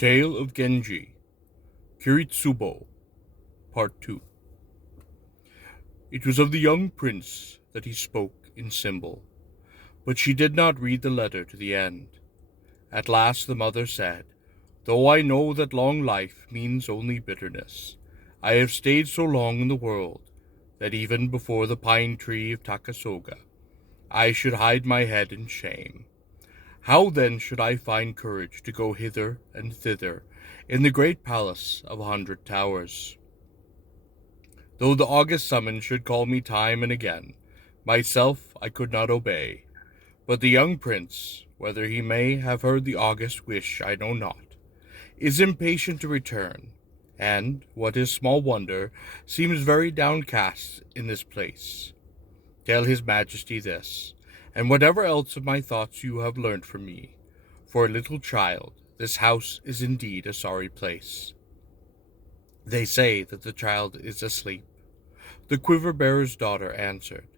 Tale of Genji, Kiritsubo, Part 2. It was of the young prince that he spoke in symbol, but she did not read the letter to the end. At last the mother said, "Though I know that long life means only bitterness, I have stayed so long in the world that even before the pine tree of Takasoga, I should hide my head in shame. How then should I find courage to go hither and thither in the great palace of 100 towers? Though the august summons should call me time and again, myself I could not obey. But the young prince, whether he may have heard the august wish I know not, is impatient to return, and, what is small wonder, seems very downcast in this place. Tell his majesty this, and whatever else of my thoughts you have learned from me. For a little child, this house is indeed a sorry place." They say that the child is asleep. The quiver-bearer's daughter answered,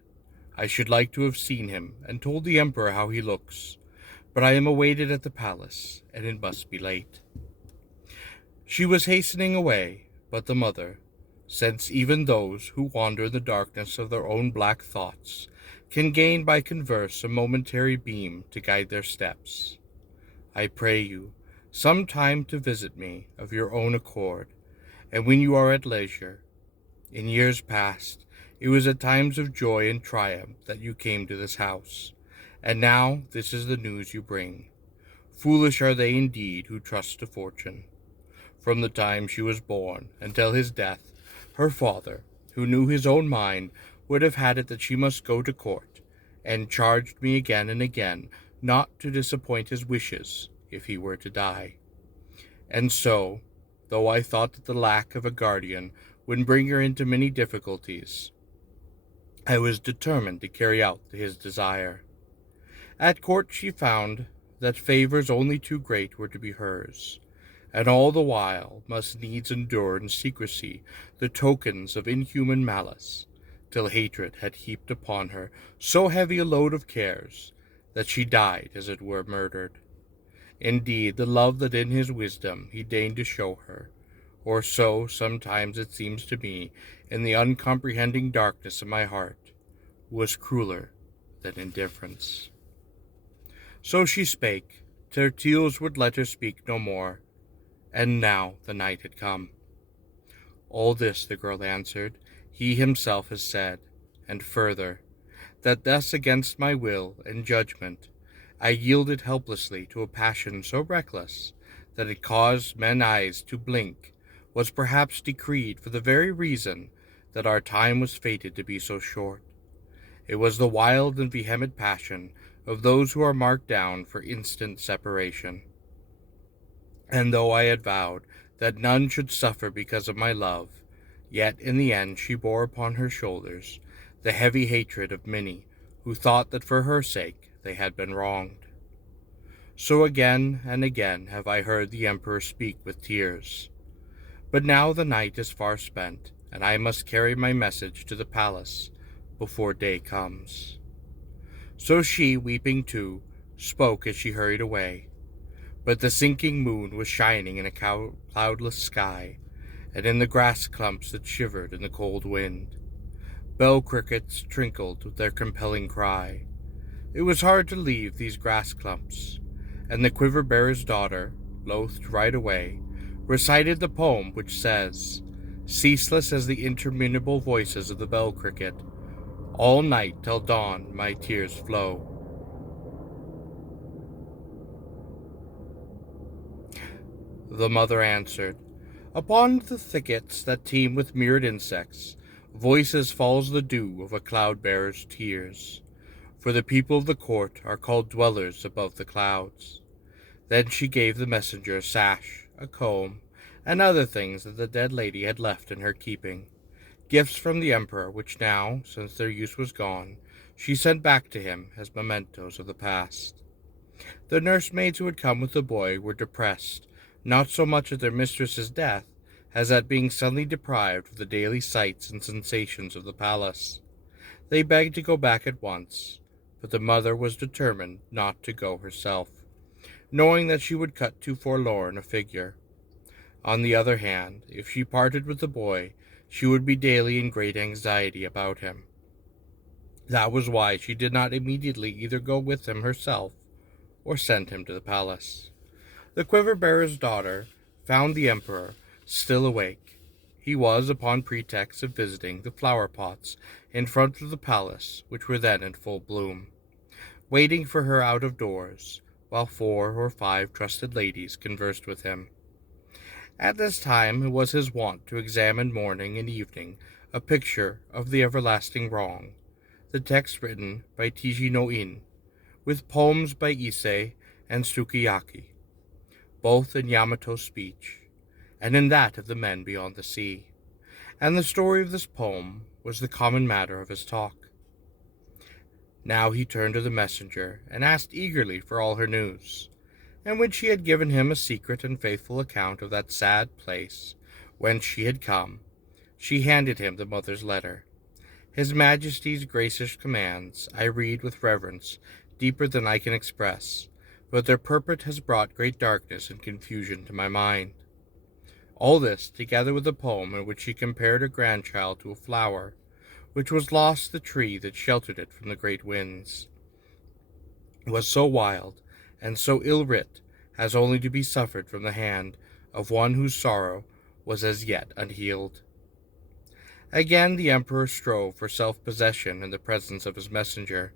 "I should like to have seen him and told the emperor how he looks, but I am awaited at the palace, and it must be late." She was hastening away, but the mother, since even those who wander in the darkness of their own black thoughts can gain by converse a momentary beam to guide their steps, "I pray you, some time to visit me of your own accord, and when you are at leisure. In years past, it was at times of joy and triumph that you came to this house, and now this is the news you bring. Foolish are they indeed who trust to fortune. From the time she was born until his death, her father, who knew his own mind, would have had it that she must go to court, and charged me again and again not to disappoint his wishes if he were to die. And so, though I thought that the lack of a guardian would bring her into many difficulties, I was determined to carry out his desire. At court she found that favors only too great were to be hers, and all the while must needs endure in secrecy the tokens of inhuman malice, till hatred had heaped upon her so heavy a load of cares that she died as it were murdered. Indeed, the love that in his wisdom he deigned to show her, or so sometimes it seems to me in the uncomprehending darkness of my heart, was crueler than indifference." So she spake, till tears would let her speak no more, and now the night had come. "All this," the girl answered, "he himself has said, and further, that thus against my will and judgment I yielded helplessly to a passion so reckless that it caused men's eyes to blink, was perhaps decreed for the very reason that our time was fated to be so short. It was the wild and vehement passion of those who are marked down for instant separation. And though I had vowed that none should suffer because of my love, yet in the end she bore upon her shoulders the heavy hatred of many who thought that for her sake they had been wronged. So again and again have I heard the emperor speak with tears. But now the night is far spent, and I must carry my message to the palace before day comes." So she, weeping too, spoke as she hurried away. But the sinking moon was shining in a cloudless sky, and in the grass clumps that shivered in the cold wind, bell crickets trickled with their compelling cry. It was hard to leave these grass clumps, and the quiver-bearer's daughter, loath to ride away, recited the poem which says, "Ceaseless as the interminable voices of the bell cricket, all night till dawn my tears flow." The mother answered, "Upon the thickets that teem with myriad insects, voices falls the dew of a cloud-bearer's tears, for the people of the court are called dwellers above the clouds." Then she gave the messenger a sash, a comb, and other things that the dead lady had left in her keeping, gifts from the emperor which now, since their use was gone, she sent back to him as mementos of the past. The nursemaids who had come with the boy were depressed, not so much at their mistress's death as at being suddenly deprived of the daily sights and sensations of the palace. They begged to go back at once, but the mother was determined not to go herself. knowing that she would cut too forlorn a figure. On the other hand, if she parted with the boy, she would be daily in great anxiety about him. That was why she did not immediately either go with him herself or send him to the palace. The quiver-bearer's daughter found the emperor still awake. He was, upon pretext of visiting the flower-pots in front of the palace, which were then in full bloom, waiting for her out of doors, while 4 or 5 trusted ladies conversed with him. At this time it was his wont to examine morning and evening a picture of the everlasting wrong, the text written by Tiji no In, with poems by Issei and Sukiyaki, both in Yamato speech, and in that of the men beyond the sea. And the story of this poem was the common matter of his talk. Now he turned to the messenger and asked eagerly for all her news, and when she had given him a secret and faithful account of that sad place whence she had come, she handed him the mother's letter. His Majesty's gracious commands I read with reverence deeper than I can express, but their purport has brought great darkness and confusion to my mind. All this, together with a poem in which she compared her grandchild to a flower, which was lost the tree that sheltered it from the great winds, was so wild and so ill-writ as only to be suffered from the hand of one whose sorrow was as yet unhealed. Again the emperor strove for self-possession in the presence of his messenger,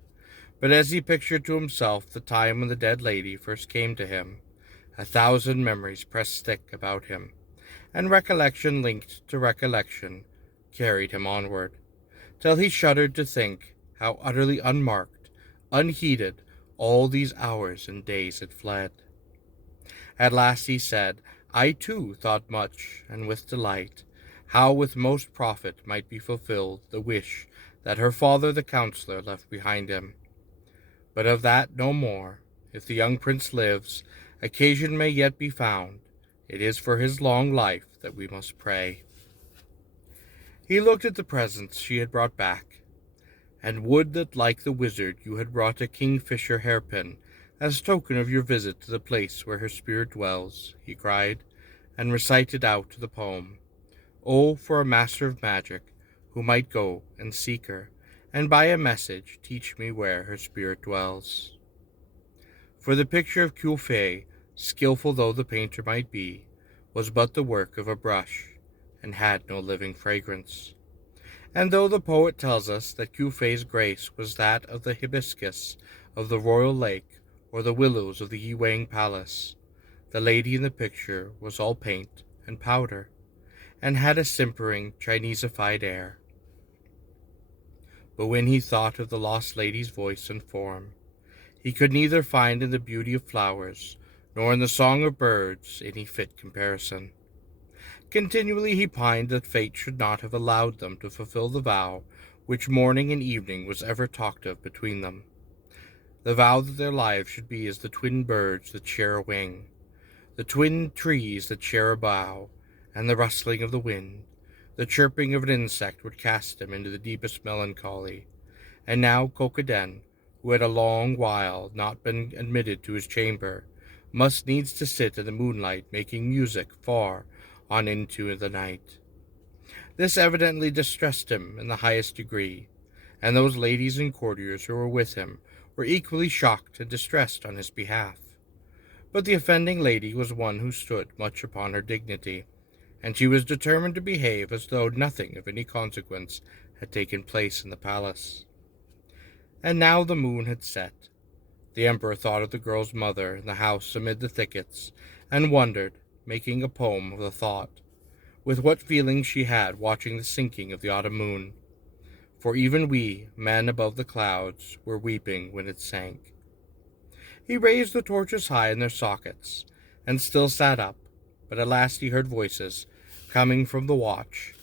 but as he pictured to himself the time when the dead lady first came to him, 1,000 memories pressed thick about him, and recollection linked to recollection carried him onward, till he shuddered to think how utterly unmarked, unheeded, all these hours and days had fled. At last he said, I too thought much, and with delight, how with most profit might be fulfilled the wish that her father the counsellor left behind him. But of that no more. If the young prince lives, occasion may yet be found. It is for his long life that we must pray. He looked at the presents she had brought back, and would that like the wizard you had brought a kingfisher hairpin, as token of your visit to the place where her spirit dwells, he cried, and recited out the poem. Oh, for a master of magic, who might go and seek her, and by a message teach me where her spirit dwells. For the picture of Kyufei, skilful though the painter might be, was but the work of a brush, and had no living fragrance. And though the poet tells us that Kyufei's grace was that of the hibiscus of the royal lake, or the willows of the Yiwang palace, the lady in the picture was all paint and powder, and had a simpering, Chinesified air. But when he thought of the lost lady's voice and form, he could neither find in the beauty of flowers, nor in the song of birds, any fit comparison. Continually he pined that fate should not have allowed them to fulfill the vow which morning and evening was ever talked of between them, the vow that their lives should be as the twin birds that share a wing, the twin trees that share a bough, and the rustling of the wind, the chirping of an insect would cast him into the deepest melancholy. And now Kokoden, who had a long while not been admitted to his chamber, must needs to sit in the moonlight making music far on into the night. This evidently distressed him in the highest degree, and those ladies and courtiers who were with him were equally shocked and distressed on his behalf. But the offending lady was one who stood much upon her dignity, and she was determined to behave as though nothing of any consequence had taken place in the palace. And now the moon had set. The emperor thought of the girl's mother in the house amid the thickets, and wondered, making a poem of the thought, with what feelings she had watching the sinking of the autumn moon. For even we, men above the clouds, were weeping when it sank. He raised the torches high in their sockets, and still sat up, but at last he heard voices coming from the watch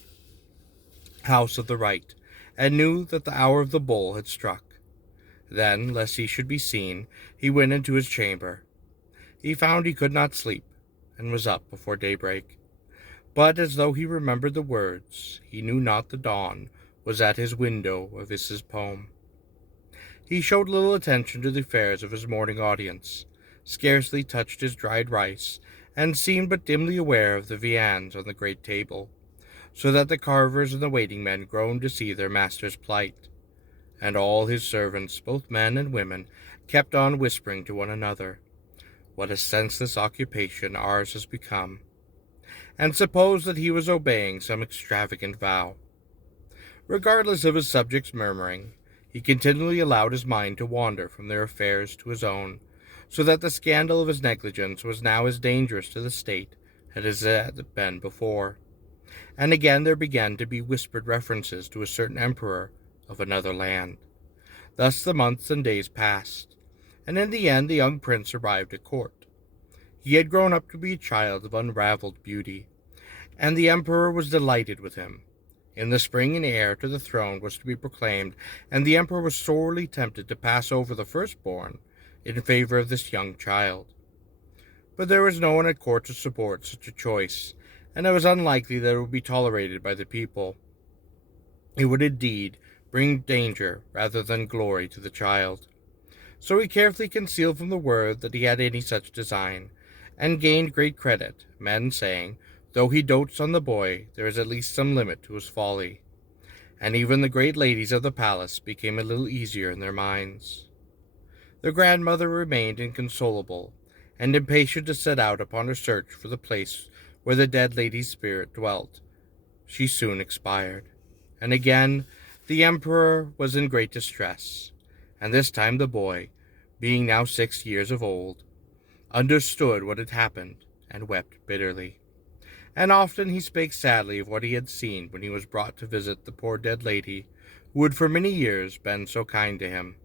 house of the right, and knew that the hour of the bull had struck. Then, lest he should be seen, he went into his chamber. He found he could not sleep, and was up before daybreak. But as though he remembered the words, he knew not the dawn was at his window of his poem. He showed little attention to the affairs of his morning audience, scarcely touched his dried rice, and seemed but dimly aware of the viands on the great table, so that the carvers and the waiting men groaned to see their master's plight. And all his servants, both men and women, kept on whispering to one another, "What a senseless occupation ours has become," and supposed that he was obeying some extravagant vow. Regardless of his subjects' murmuring, he continually allowed his mind to wander from their affairs to his own, so that the scandal of his negligence was now as dangerous to the state as it had been before. And again there began to be whispered references to a certain emperor of another land. Thus the months and days passed, and in the end the young prince arrived at court. He had grown up to be a child of unravelled beauty, and the emperor was delighted with him. In the spring an heir to the throne was to be proclaimed, and the emperor was sorely tempted to pass over the firstborn in favor of this young child. But there was no one at court to support such a choice, and it was unlikely that it would be tolerated by the people. It would indeed bring danger rather than glory to the child. So he carefully concealed from the world that he had any such design, and gained great credit, men saying, "Though he dotes on the boy, there is at least some limit to his folly." And even the great ladies of the palace became a little easier in their minds. The grandmother remained inconsolable, and impatient to set out upon her search for the place where the dead lady's spirit dwelt. She soon expired, and again the emperor was in great distress, and this time the boy, being now 6 years of old, understood what had happened, and wept bitterly. And often he spake sadly of what he had seen when he was brought to visit the poor dead lady, who had for many years been so kind to him.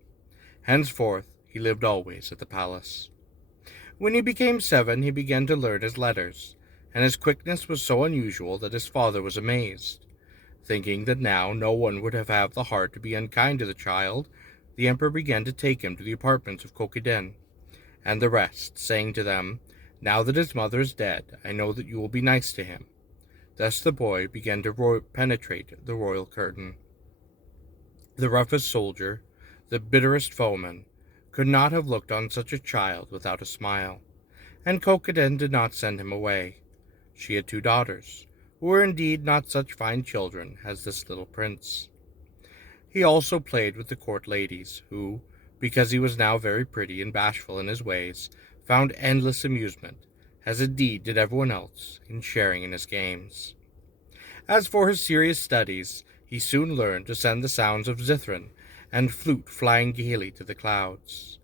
Henceforth he lived always at the palace. When he became 7, he began to learn his letters, and his quickness was so unusual that his father was amazed. Thinking that now no one would have the heart to be unkind to the child, the emperor began to take him to the apartments of Kokiden and the rest, saying to them, "Now that his mother is dead, I know that you will be nice to him." Thus the boy began to penetrate the royal curtain. The roughest soldier, the bitterest foeman, could not have looked on such a child without a smile, and Kokiden did not send him away. She had 2 daughters, who were indeed not such fine children as this little prince. He also played with the court ladies, who, because he was now very pretty and bashful in his ways, found endless amusement, as indeed did everyone else, in sharing in his games. As for his serious studies, he soon learned to send the sounds of zithron and flute flying gaily to the clouds.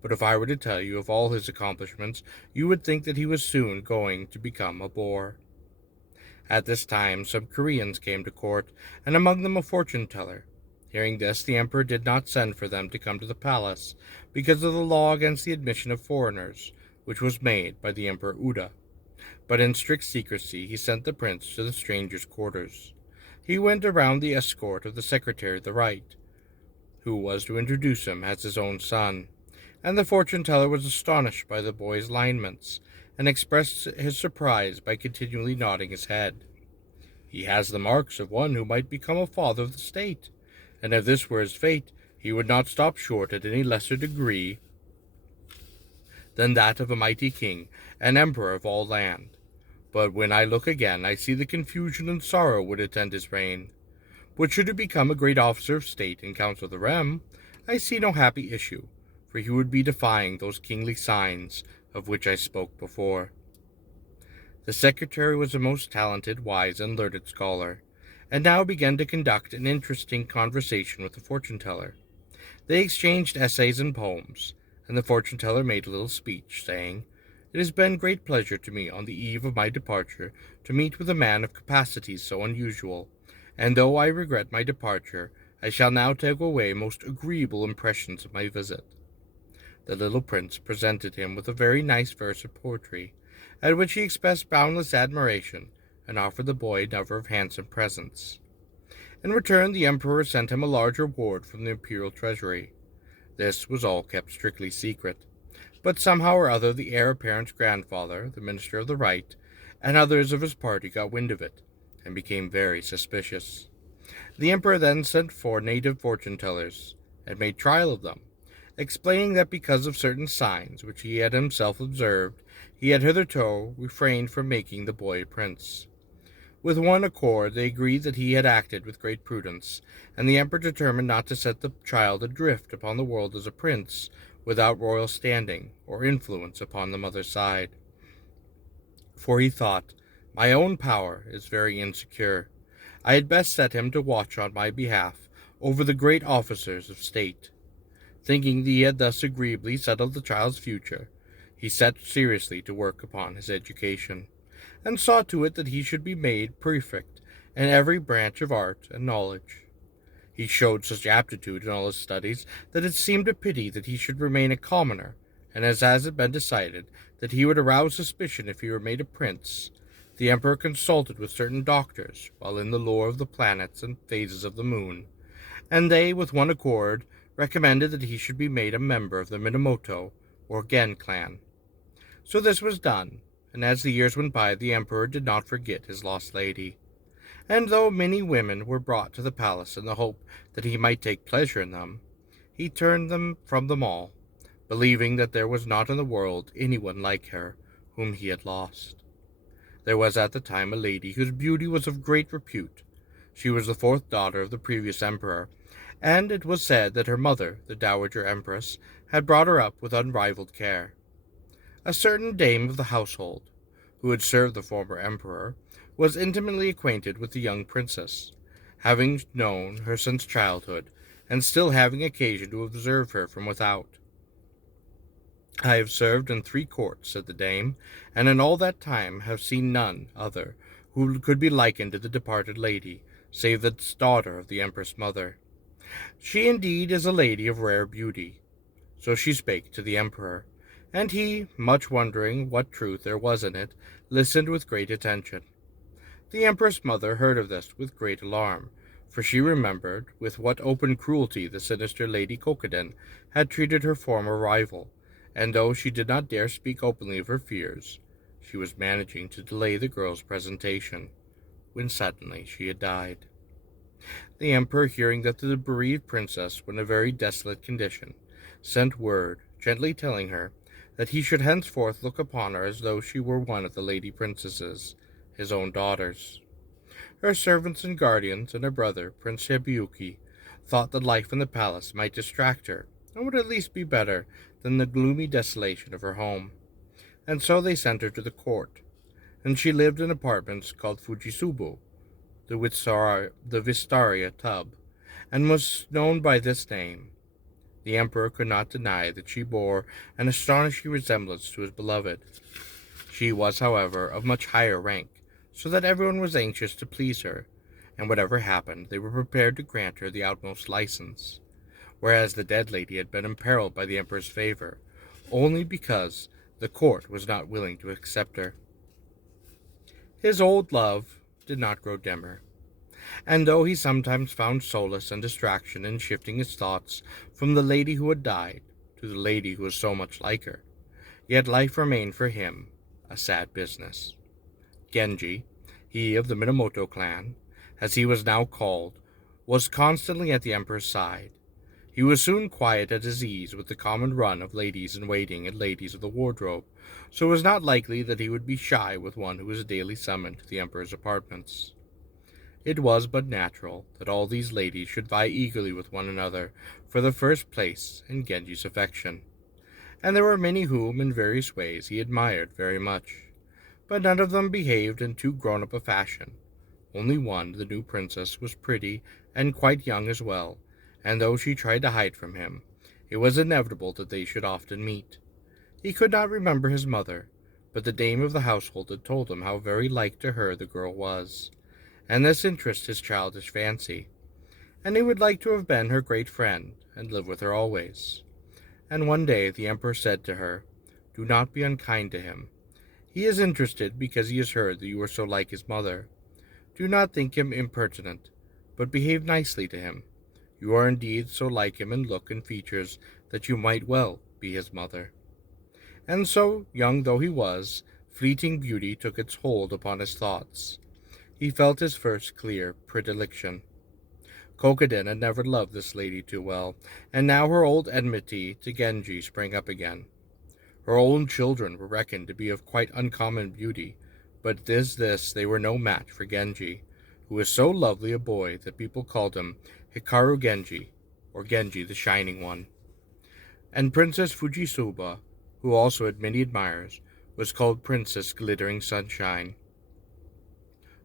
But if I were to tell you of all his accomplishments, you would think that he was soon going to become a bore. At this time some Koreans came to court, and among them a fortune-teller. Hearing this, the emperor did not send for them to come to the palace, because of the law against the admission of foreigners, which was made by the Emperor Uda. But in strict secrecy he sent the prince to the strangers' quarters. He went around the escort of the Secretary of the Right, who was to introduce him as his own son, and the fortune-teller was astonished by the boy's lineaments, and expressed his surprise by continually nodding his head. "He has the marks of one who might become a father of the state, and if this were his fate, he would not stop short at any lesser degree than that of a mighty king and emperor of all land. But when I look again, I see the confusion and sorrow would attend his reign. But should he become a great officer of state and counsel the realm, I see no happy issue, for he would be defying those kingly signs of which I spoke before." The secretary was a most talented, wise, and learned scholar, and now began to conduct an interesting conversation with the fortune-teller. They exchanged essays and poems, and the fortune-teller made a little speech, saying, "It has been great pleasure to me on the eve of my departure to meet with a man of capacities so unusual, and though I regret my departure, I shall now take away most agreeable impressions of my visit." The little prince presented him with a very nice verse of poetry, at which he expressed boundless admiration, and offered the boy a number of handsome presents. In return, the emperor sent him a large reward from the imperial treasury. This was all kept strictly secret, but somehow or other the heir apparent's grandfather, the minister of the right, and others of his party got wind of it, and became very suspicious. The emperor then sent for native fortune-tellers, and made trial of them, explaining that because of certain signs which he had himself observed, he had hitherto refrained from making the boy a prince. With one accord they agreed that he had acted with great prudence, and the emperor determined not to set the child adrift upon the world as a prince without royal standing or influence upon the mother's side. For he thought, "My own power is very insecure. I had best set him to watch on my behalf over the great officers of state." Thinking that he had thus agreeably settled the child's future, he set seriously to work upon his education, and saw to it that he should be made perfect in every branch of art and knowledge. He showed such aptitude in all his studies that it seemed a pity that he should remain a commoner, and as had been decided that he would arouse suspicion if he were made a prince, the emperor consulted with certain doctors while in the lore of the planets and phases of the moon, and they, with one accord, recommended that he should be made a member of the Minamoto or Gen clan. So this was done, and as the years went by the emperor did not forget his lost lady. And though many women were brought to the palace in the hope that he might take pleasure in them, he turned them from them all, believing that there was not in the world anyone like her whom he had lost. There was at the time a lady whose beauty was of great repute. She was the fourth daughter of the previous emperor, and it was said that her mother, the dowager empress, had brought her up with unrivaled care. A certain dame of the household, who had served the former emperor, was intimately acquainted with the young princess, having known her since childhood, and still having occasion to observe her from without. "I have served in 3 courts," said the dame, "and in all that time have seen none other who could be likened to the departed lady, save the daughter of the empress mother. She indeed is a lady of rare beauty." So she spake to the emperor, and he, much wondering what truth there was in it, listened with great attention. The empress mother heard of this with great alarm, for she remembered with what open cruelty the sinister Lady Kokiden had treated her former rival, and though she did not dare speak openly of her fears, she was managing to delay the girl's presentation, when suddenly she had died. The emperor, hearing that the bereaved princess was in a very desolate condition, sent word, gently telling her that he should henceforth look upon her as though she were one of the lady princesses, his own daughters. Her servants and guardians and her brother, Prince Hibuyuki, thought that life in the palace might distract her, and would at least be better than the gloomy desolation of her home. And so they sent her to the court, and she lived in apartments called Fujisubo, the Vistaria tub, and was known by this name. The emperor could not deny that she bore an astonishing resemblance to his beloved. She was, however, of much higher rank, so that everyone was anxious to please her, and whatever happened, they were prepared to grant her the utmost license, whereas the dead lady had been imperiled by the emperor's favor, only because the court was not willing to accept her. His old love did not grow dimmer, and though he sometimes found solace and distraction in shifting his thoughts from the lady who had died to the lady who was so much like her, yet life remained for him a sad business. Genji, he of the Minamoto clan, as he was now called, was constantly at the emperor's side. He was soon quite at his ease with the common run of ladies-in-waiting and ladies of the wardrobe, so it was not likely that he would be shy with one who was daily summoned to the emperor's apartments. It was but natural that all these ladies should vie eagerly with one another for the first place in Genji's affection, and there were many whom, in various ways, he admired very much, but none of them behaved in too grown-up a fashion. Only one, the new princess, was pretty and quite young as well, and though she tried to hide from him, it was inevitable that they should often meet. He could not remember his mother, but the dame of the household had told him how very like to her the girl was, and this interested his childish fancy, and he would like to have been her great friend and live with her always. And one day the emperor said to her, "Do not be unkind to him. He is interested because he has heard that you are so like his mother. Do not think him impertinent, but behave nicely to him. You are indeed so like him in look and features that you might well be his mother." And so, young though he was, fleeting beauty took its hold upon his thoughts. He felt his first clear predilection. Kokiden had never loved this lady too well, and now her old enmity to Genji sprang up again. Her own children were reckoned to be of quite uncommon beauty, but this they were no match for Genji, who was so lovely a boy that people called him Hikaru Genji, or Genji the Shining One. And Princess Fujisuba, who also had many admirers, was called Princess Glittering Sunshine.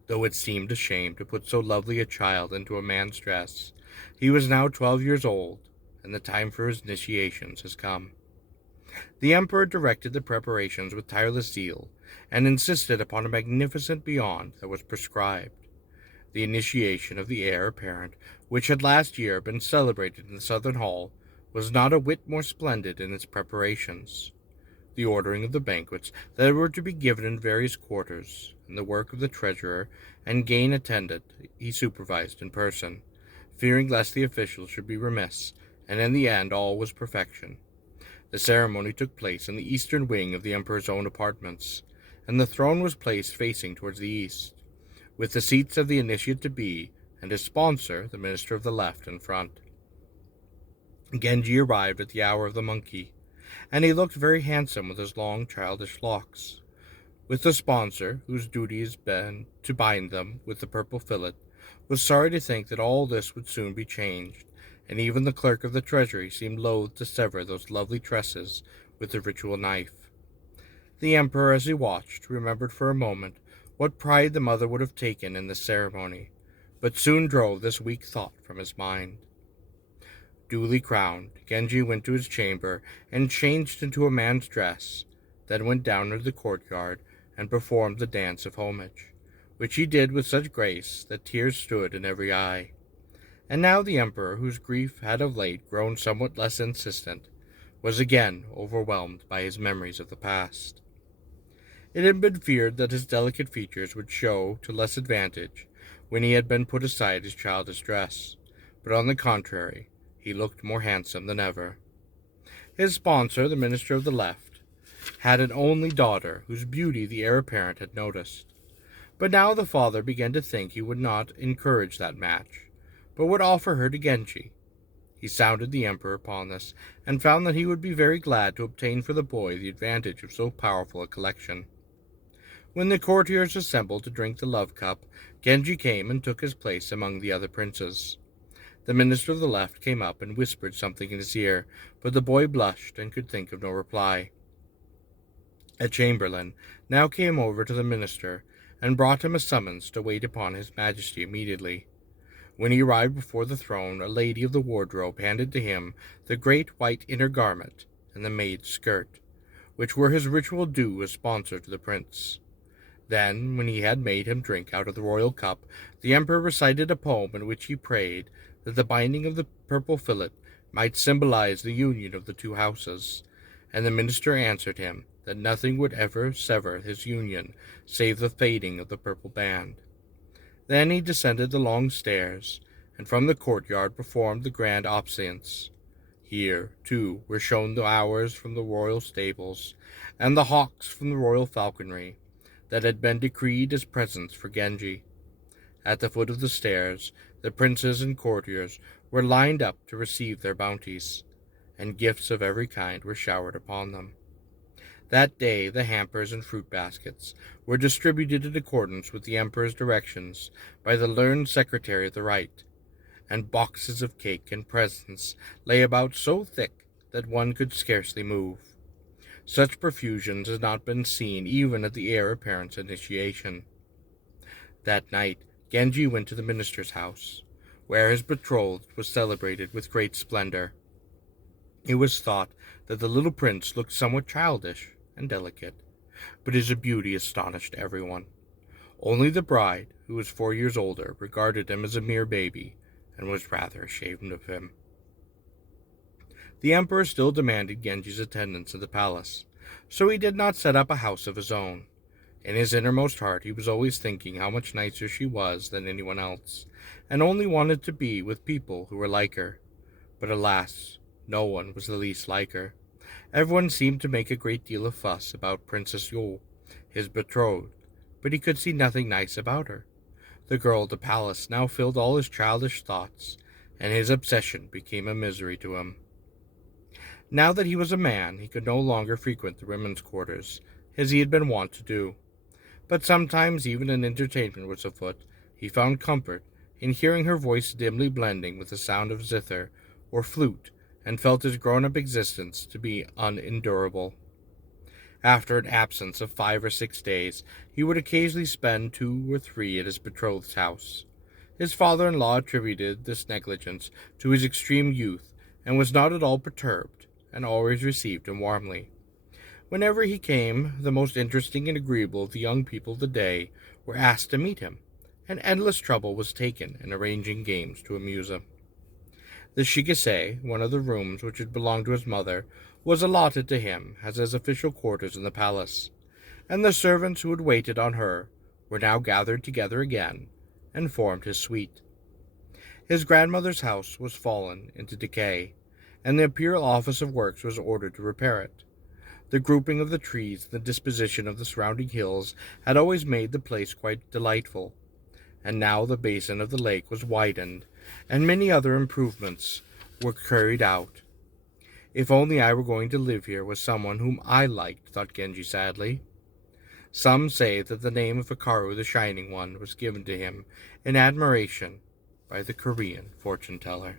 Though it seemed a shame to put so lovely a child into a man's dress, he was now 12 years old, and the time for his initiations has come. The Emperor directed the preparations with tireless zeal, and insisted upon a magnificent beyond that was prescribed. The initiation of the heir apparent, which had last year been celebrated in the Southern Hall, was not a whit more splendid in its preparations. The ordering of the banquets that were to be given in various quarters, and the work of the treasurer and gain attendant he supervised in person, fearing lest the officials should be remiss, and in the end all was perfection. The ceremony took place in the eastern wing of the Emperor's own apartments, and the throne was placed facing towards the east, with the seats of the initiate-to-be and his sponsor, the Minister of the Left, in front. Genji arrived at the hour of the monkey, and he looked very handsome with his long childish locks. With the sponsor, whose duty has been to bind them with the purple fillet, was sorry to think that all this would soon be changed, and even the clerk of the treasury seemed loath to sever those lovely tresses with the ritual knife. The Emperor, as he watched, remembered for a moment what pride the mother would have taken in this ceremony, but soon drove this weak thought from his mind. Duly crowned, Genji went to his chamber and changed into a man's dress, then went down into the courtyard and performed the dance of homage, which he did with such grace that tears stood in every eye. And now the Emperor, whose grief had of late grown somewhat less insistent, was again overwhelmed by his memories of the past. It had been feared that his delicate features would show to less advantage when he had been put aside his childish dress, but on the contrary, he looked more handsome than ever. His sponsor, the Minister of the Left, had an only daughter whose beauty the heir apparent had noticed. But now the father began to think he would not encourage that match, but would offer her to Genji. He sounded the Emperor upon this, and found that he would be very glad to obtain for the boy the advantage of so powerful a collection. When the courtiers assembled to drink the love cup, Genji came and took his place among the other princes. The Minister of the Left came up and whispered something in his ear, but the boy blushed and could think of no reply. A chamberlain now came over to the minister, and brought him a summons to wait upon his Majesty immediately. When he arrived before the throne, a lady of the wardrobe handed to him the great white inner garment and the maid's skirt, which were his ritual due as sponsor to the prince. Then, when he had made him drink out of the royal cup, the Emperor recited a poem in which he prayed that the binding of the purple fillet might symbolize the union of the two houses, and the minister answered him that nothing would ever sever his union save the fading of the purple band. Then he descended the long stairs, and from the courtyard performed the grand obeisance. Here, too, were shown the hours from the royal stables, and the hawks from the royal falconry, that had been decreed as presents for Genji. At the foot of the stairs, the princes and courtiers were lined up to receive their bounties, and gifts of every kind were showered upon them. That day the hampers and fruit baskets were distributed in accordance with the Emperor's directions by the learned secretary of the Right, and boxes of cake and presents lay about so thick that one could scarcely move. Such profusions had not been seen even at the heir apparent's initiation. That night Genji went to the minister's house, where his betrothed was celebrated with great splendor. It was thought that the little prince looked somewhat childish and delicate, but his beauty astonished everyone. Only the bride, who was 4 years older, regarded him as a mere baby, and was rather ashamed of him. The Emperor still demanded Genji's attendance in the palace, so he did not set up a house of his own. In his innermost heart he was always thinking how much nicer she was than anyone else, and only wanted to be with people who were like her. But alas, no one was the least like her. Everyone seemed to make a great deal of fuss about Princess Yule, his betrothed, but he could see nothing nice about her. The girl of the palace now filled all his childish thoughts, and his obsession became a misery to him. Now that he was a man, he could no longer frequent the women's quarters, as he had been wont to do. But sometimes even an entertainment was afoot. He found comfort in hearing her voice dimly blending with the sound of zither or flute, and felt his grown-up existence to be unendurable. After an absence of 5 or 6 days, he would occasionally spend 2 or 3 at his betrothed's house. His father-in-law attributed this negligence to his extreme youth, and was not at all perturbed, and always received him warmly. Whenever he came, the most interesting and agreeable of the young people of the day were asked to meet him, and endless trouble was taken in arranging games to amuse him. The shigase, one of the rooms which had belonged to his mother, was allotted to him as his official quarters in the palace, and the servants who had waited on her were now gathered together again, and formed his suite. His grandmother's house was fallen into decay, and the Imperial Office of Works was ordered to repair it. The grouping of the trees and the disposition of the surrounding hills had always made the place quite delightful, and now the basin of the lake was widened, and many other improvements were carried out. If only I were going to live here with someone whom I liked, thought Genji sadly. Some say that the name of Hikaru the Shining One was given to him in admiration by the Korean fortune-teller.